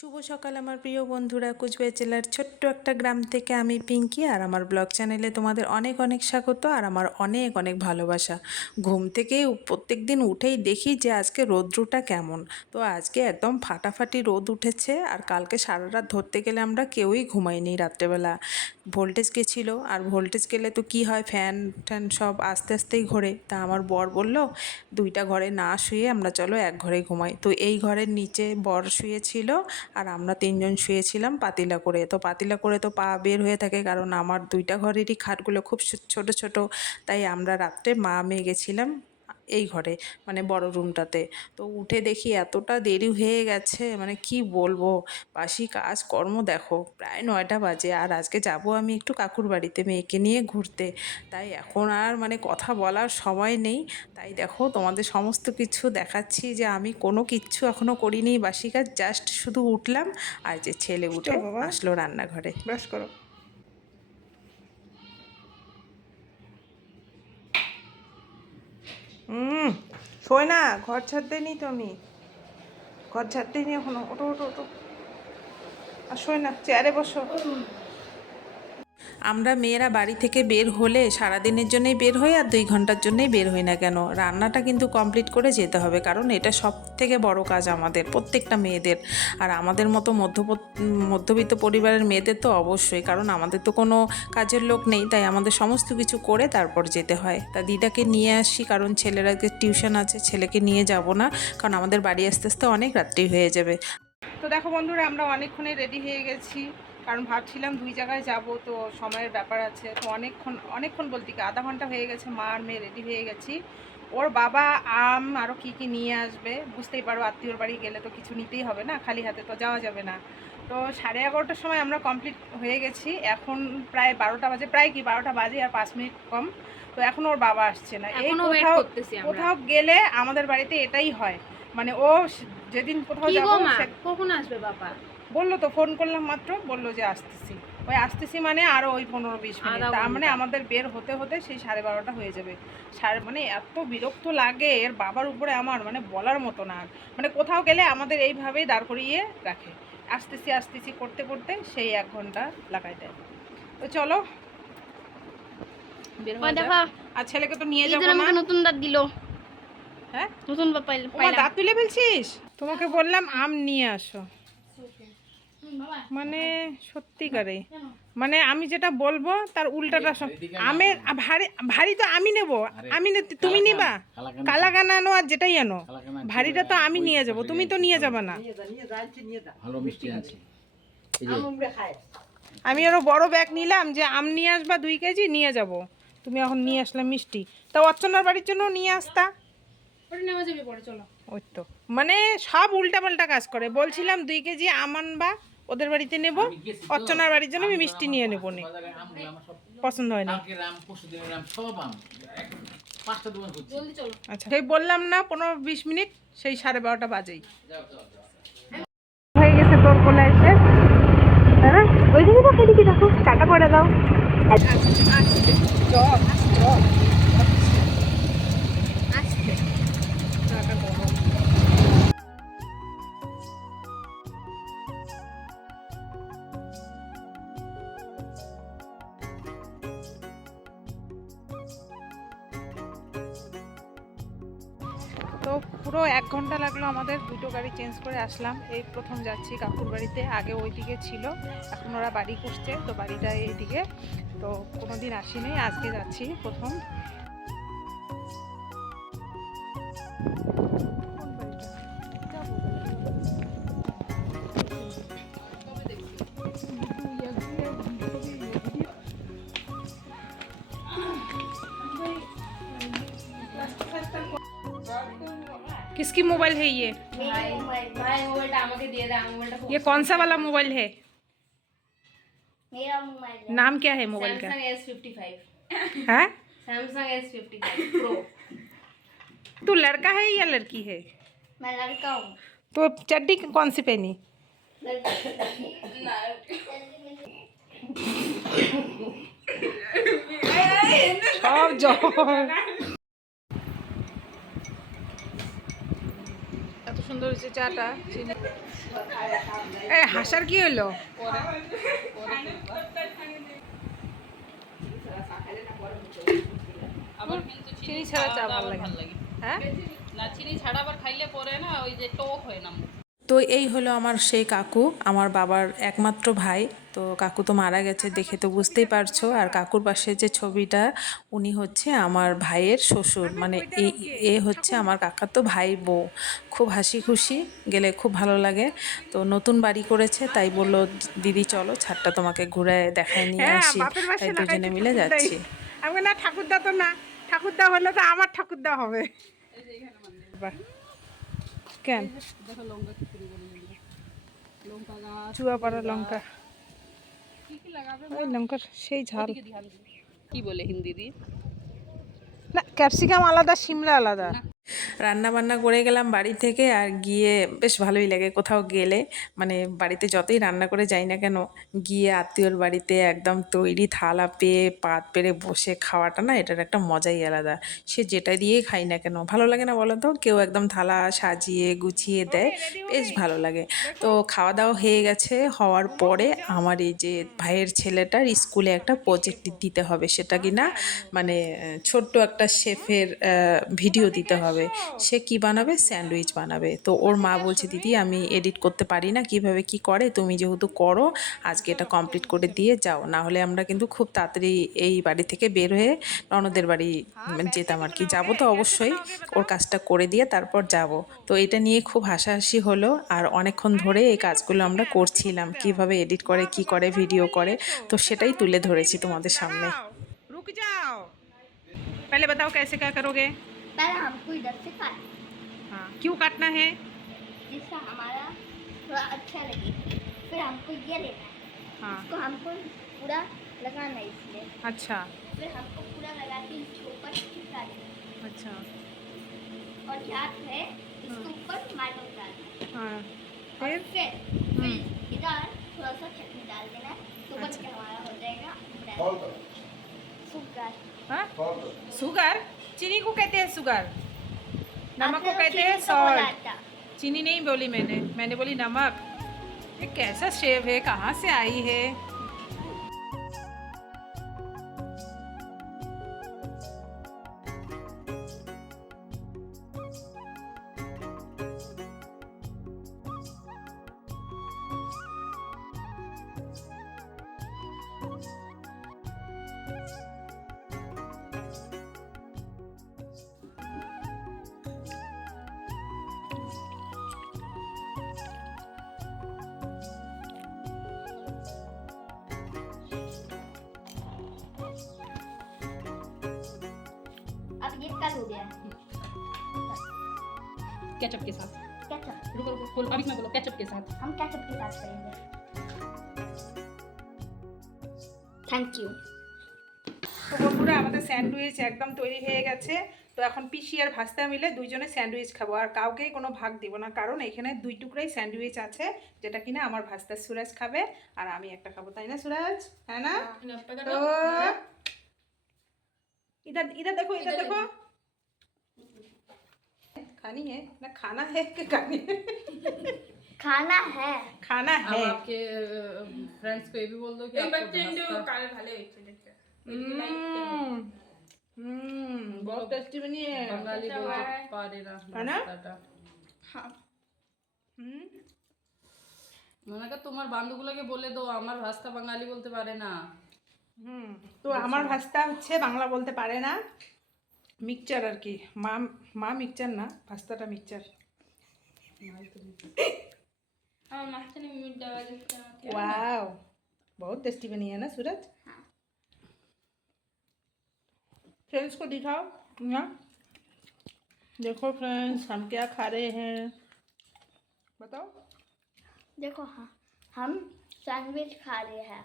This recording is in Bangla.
শুভ সকাল আমার প্রিয় বন্ধুরা, কুচবিহার জেলার ছোট্ট একটা গ্রাম থেকে আমি পিঙ্কি, আর আমার ব্লগ চ্যানেলে তোমাদের অনেক অনেক স্বাগত আর আমার অনেক অনেক ভালোবাসা। ঘুম থেকে প্রত্যেক দিন উঠেই দেখি যে আজকে রৌদ্রটা কেমন। তো আজকে একদম ফাটাফাটি রোদ উঠেছে, আর কালকে সারা রাত ধরতে গেলে আমরা কেউই ঘুমাইনি রাত্রেবেলা। ভোল্টেজ গেছিলো, আর ভোল্টেজ গেলে তো কি হয়, ফ্যান ট্যান সব আস্তে আস্তেই ঘোরে। তা আমার বর বলল দুইটা ঘরে না শুয়ে আমরা চলো এক ঘরে ঘুমাই। তো এই ঘরের নিচে বর শুয়েছিল আর আমরা তিনজন শুয়েছিলাম পাতিলা করে। তো পাতিলা করে তো পা বের হয়ে থাকে, কারণ আমার দুইটা ঘরেরই খাটগুলো খুব ছোট ছোট। তাই আমরা রাত্রে মা মেয়ে গেছিলাম এই ঘরে, মানে বড় রুমটাতে। তো উঠে দেখি এতটা দেরি হয়ে গেছে, মানে কি বলবো, বাসি কাজ কর্ম দেখো প্রায় 9টা বাজে। আর আজকে যাব আমি একটু কাকুর বাড়িতে মেয়েকে নিয়ে ঘুরতে। তাই এখন আর মানে কথা বলার সময় নেই। তাই দেখো তোমাদের সমস্ত কিছু দেখাচ্ছি যে আমি কোনো কিচ্ছু এখনও করিনি, বাসি কাজ জাস্ট শুধু উঠলাম আর যে ছেলে উঠে আসলো রান্নাঘরে। ব্রাশ করো। শোয় না, ঘর ছাড়তে নি তো আমি, ঘর ছাড়তে নি এখনো। ওটো ওটো ওটো, আর শোয় না, চেয়ারে বসো। আমরা মেয়েরা বাড়ি থেকে বের হলে সারাদিনের জন্যই বের হই, আর 2 ঘন্টার জন্যই বের হই না কেন, রান্নাটা কিন্তু কমপ্লিট করে যেতে হবে, কারণ এটা সব থেকে বড় কাজ আমাদের প্রত্যেকটা মেয়েদের। আর আমাদের মতো মধ্যবিত্ত পরিবারের মেয়েদের তো অবশ্যই, কারণ আমাদের তো কোনো কাজের লোক নেই, তাই আমাদের সমস্ত কিছু করে তারপর যেতে হয়। তা দিদাকে নিয়ে আসি, কারণ ছেলেরা টিউশন আছে, ছেলেকে নিয়ে যাব না, কারণ আমাদের বাড়ি আস্তে আস্তে অনেক রাত্রি হয়ে যাবে। তো দেখো বন্ধুরা, আমরা অনেকক্ষণে রেডি হয়ে গেছি, কারণ ভাবছিলাম 2 জায়গায় যাব, তো সময়ের ব্যাপার আছে। তো অনেকক্ষণ বলতে কি আধা ঘন্টা হয়ে গেছে, মা আর মেয়ে রেডি হয়ে গেছি। ওর বাবা আম আরও কী নিয়ে আসবে, বুঝতেই পারো আত্মীয়র বাড়ি গেলে তো কিছু নিতেই হবে না, খালি হাতে তো যাওয়া যাবে না। তো 11:30টার সময় আমরা কমপ্লিট হয়ে গেছি, এখন প্রায় 12টা বাজে, প্রায় কি 12টা বাজে আর 5 মিনিট কম। তো এখন ওর বাবা আসছে না। এই কোথাও গেলে আমাদের বাড়িতে এটাই হয়, মানে ও যেদিন কোথাও যাবো কখন আসবে বাবা বললো, তো ফোন করলাম মাত্র, বললো যে আসতেছি। ওই আসতেছি মানে আরও ওই 15-20 মিনিট, তার মানে আমাদের বের হতে হতে সেই 12:30টা হয়ে যাবে। মানে এত বিরক্ত লাগে এর বাবার উপরে আমার, মানে বলার মতো না। মানে কোথাও গেলে আমাদের এইভাবেই দাঁড় করিয়ে রাখে, আসতেছি করতে করতে সেই 1 ঘন্টা লাগাই দেয়। তো চলো বের হয়ে যাক। আর ছেলেকে তো নিয়ে যাবো না। নতুন দাঁত দিল। হ্যাঁ, নতুন দাঁত তুলে ফেলছিস? তোমাকে বললাম আম নিয়ে আসো, মানে সত্যিকারে, মানে আমি যেটা বলবো তার উল্টাটা সব। আমের ভারী তো আমি নেব, তুমি নিবা? কালাকান আনো আর যেটাই আনো, ভারীটা তো আমি নিয়ে যাব, তুমি তো নিয়ে যাবে না। আমি আরো বড় ব্যাগ নিলাম যে আম নিয়ে আসবা 2 কেজি নিয়ে যাব, তুমি এখন নিয়ে আসলে মিষ্টি। তা অর্চনার বাড়ির জন্য নিয়ে আসতা, ওই তো মানে সব উল্টাপাল্টা কাজ করে। বলছিলাম 2 কেজি আম আনবা, ওদের বাড়িতে নেব, অর্চনার বাড়ির জন্য আমি মিষ্টি নিয়ে নেবো, নে পছন্দ হয় না। আচ্ছা, সেই বললাম না 15-20 মিনিট, সেই 12:30টা বাজেই হয়ে গেছে তোর কোলে এসে। হ্যাঁ, ওইদিকে দেখো, এদিকে দেখো, টাটা করে দাও। তো পুরো 1 ঘন্টা লাগলো আমাদের, 2টো গাড়ি চেঞ্জ করে আসলাম। এই প্রথম যাচ্ছি কাকুর বাড়িতে, আগে ওইদিকে ছিল, এখন ওরা বাড়ি করছে, তো বাড়িটা এইদিকে। তো কোনোদিন আসিনি, আজকে যাচ্ছি প্রথম। किसकी मोबाइल है ये? भाई मोबाइल আমাকে দিয়ে দে, মোবাইলটা ये कौन सा वाला मोबाइल है? मेरा मोबाइल है। नाम क्या है मोबाइल का? Samsung S55 है? Samsung S55 Pro। तू लड़का है या लड़की है? मैं लड़का हूँ। तो चड्डी कौन सी पहनी? सब জ্বর। এত সুন্দর হয়েছে চাটা, চিনি এই হাসার কি হলো? আবার কিন্তু চিনি ছাড়া চা ভালো লাগে। হ্যাঁ, না, চিনি ছাড়া আবার খাইলে পরে না ওই যে টক হয় না মুখ। তো এই হলো আমার সেই কাকু, আমার বাবার একমাত্র ভাই। তো কাকু তো মারা গেছে, দেখে তো বুঝতেই পারছো। আর কাকুর পাশে যে ছবিটা, উনি হচ্ছে আমার ভাইয়ের শ্বশুর, মানে এ হচ্ছে আমার কাকার তো ভাই বউ। খুব হাসি খুশি, গেলে খুব ভালো লাগে। তো নতুন বাড়ি করেছে, তাই বললো দিদি চলো ছাদটা তোমাকে ঘুরে দেখায় নিয়ে আসি। তাই দুজনে মিলে যাচ্ছি। আমি না ঠাকুরদা তো না, ঠাকুরদা হলে তো আমার ঠাকুরদা হবে। বাহ, কেন দেখো লঙ্কা কি করে বলে লঙ্কা গাছ চুয়াপাড়া লঙ্কা, কি কি লাগাবে ওই লঙ্কার সেই ঝাল। কি বলে হিন্দি দি? না, ক্যাপসিকাম আলাদা, সিমলা আলাদা। রান্না বান্না করে গেলাম বাড়ি থেকে, আর গিয়ে বেশ ভালোই লাগে কোথাও গেলে। মানে বাড়িতে যতই রান্না করে যাই না কেন, গিয়ে আত্মীয়র বাড়িতে একদম তৈরি থালা পেয়ে পাত পেরে বসে খাওয়াটা না, এটার একটা মজাই আলাদা। সে যেটা দিয়েই খাই না কেন, ভালো লাগে না বলো তো? কেউ একদম থালা সাজিয়ে গুছিয়ে দেয়, বেশ ভালো লাগে। তো খাওয়া দাওয়া হয়ে গেছে, হওয়ার পরে আমার এই যে ভাইয়ের ছেলেটার স্কুলে একটা প্রজেক্ট দিতে হবে, সেটা কিনা মানে ছোট্ট একটা শেফের ভিডিও দিতে হবে। সে কি বানাবে? স্যান্ডউইচ বানাবে। তো ওর মা বলছে দিদি আমি এডিট করতে পারি না, কিভাবে কি করে, তুমি যেহেতু করো আজকে এটা কমপ্লিট করে দিয়ে যাও, না হলে আমরা কিন্তু খুব তাড়াতাড়ি এই বাড়ি থেকে বের হয়ে ননদের বাড়ি যেতাম আর কি। যাবো তো অবশ্যই, ওর কাজটা করে দিয়ে তারপর যাব। তো এটা নিয়ে খুব হাসাহাসি হলো, আর অনেকক্ষণ ধরে এই কাজগুলো আমরা করছিলাম, কিভাবে এডিট করে, কি করে, ভিডিও করে। তো সেটাই তুলে ধরেছি তোমাদের সামনে। रुक जाओ, पहले बताओ कैसे क्या करोगे। पहले हमको इधर से काट, हाँ, क्यों काटना है। जिससे हमारा थोड़ा अच्छा लगे। फिर हमको ये लेना है, हाँ, इसको हमको पूरा लगाना है इसमें। अच्छा फिर हमको पूरा लगा के इसके ऊपर चिपका देना है। अच्छा, और क्या है, इसके ऊपर टमाटर डालना है। हाँ, और फिर फिर इधर थोड़ा सा चटनी डाल देना है, तो बस के हमारा हो जाएगा शुगर। हाँ? शुगर, चीनी को कहते हैं शुगर, नमक को कहते हैं सॉल्ट। चीनी नहीं बोली मैंने, मैंने बोली नमक। ये कैसा शेफ है, कहाँ से आई है। अब ये कल हो गया है। केचप के साथ। केचप, रुको रुको, बोलो अभी मैं बोलो केचप के साथ। हम केचप के साथ करेंगे। Thank you. তো বন্ধুরা আমাদের স্যান্ডউইচ একদম তৈরি হয়ে গেছে। তো এখন পিসি আর ভাস্তা মিলে দুইজনে স্যান্ডউইচ খাবো, আর কাউকেই কোনো ভাগ দিব না, কারণ এখানে 2 টুকরাই স্যান্ডউইচ আছে, যেটা কিনা আমার ভাস্তা সুরাজ খাবে আর আমি একটা খাবো, তাই না সুরাজ? হ্যাঁ না? তো इधर इधर देखो, इधर देखो। खानी है ना, खाना है कि खानी है? खाना है। खाना अब है। आपके फ्रेंड्स को ये भी बोल दो कि आपको भास्ता बहुत टेस्टी बनी है। बंगाली बोलते पारे ना है ना? भास्ताটা। হুম, মনে কর তোমার বান্ধবগুলোকে বলে দাও আমার ভাস্তা বাঙালি বলতে পারে না। হুম। তো আমার ভাস্তা হচ্ছে বাংলা বলতে পারে না, মিক্সচার আর কি। মা মা মিক্সচার না, ভাস্তাটা মিক্সচার। वाओ, बहुत टेस्टी बनी है ना सूरज। फ्रेंड्स को दिखाओ ना, देखो फ्रेंड्स हम क्या खा रहे हैं, बताओ। देखो हाँ, हम सैंडविच खा रहे हैं।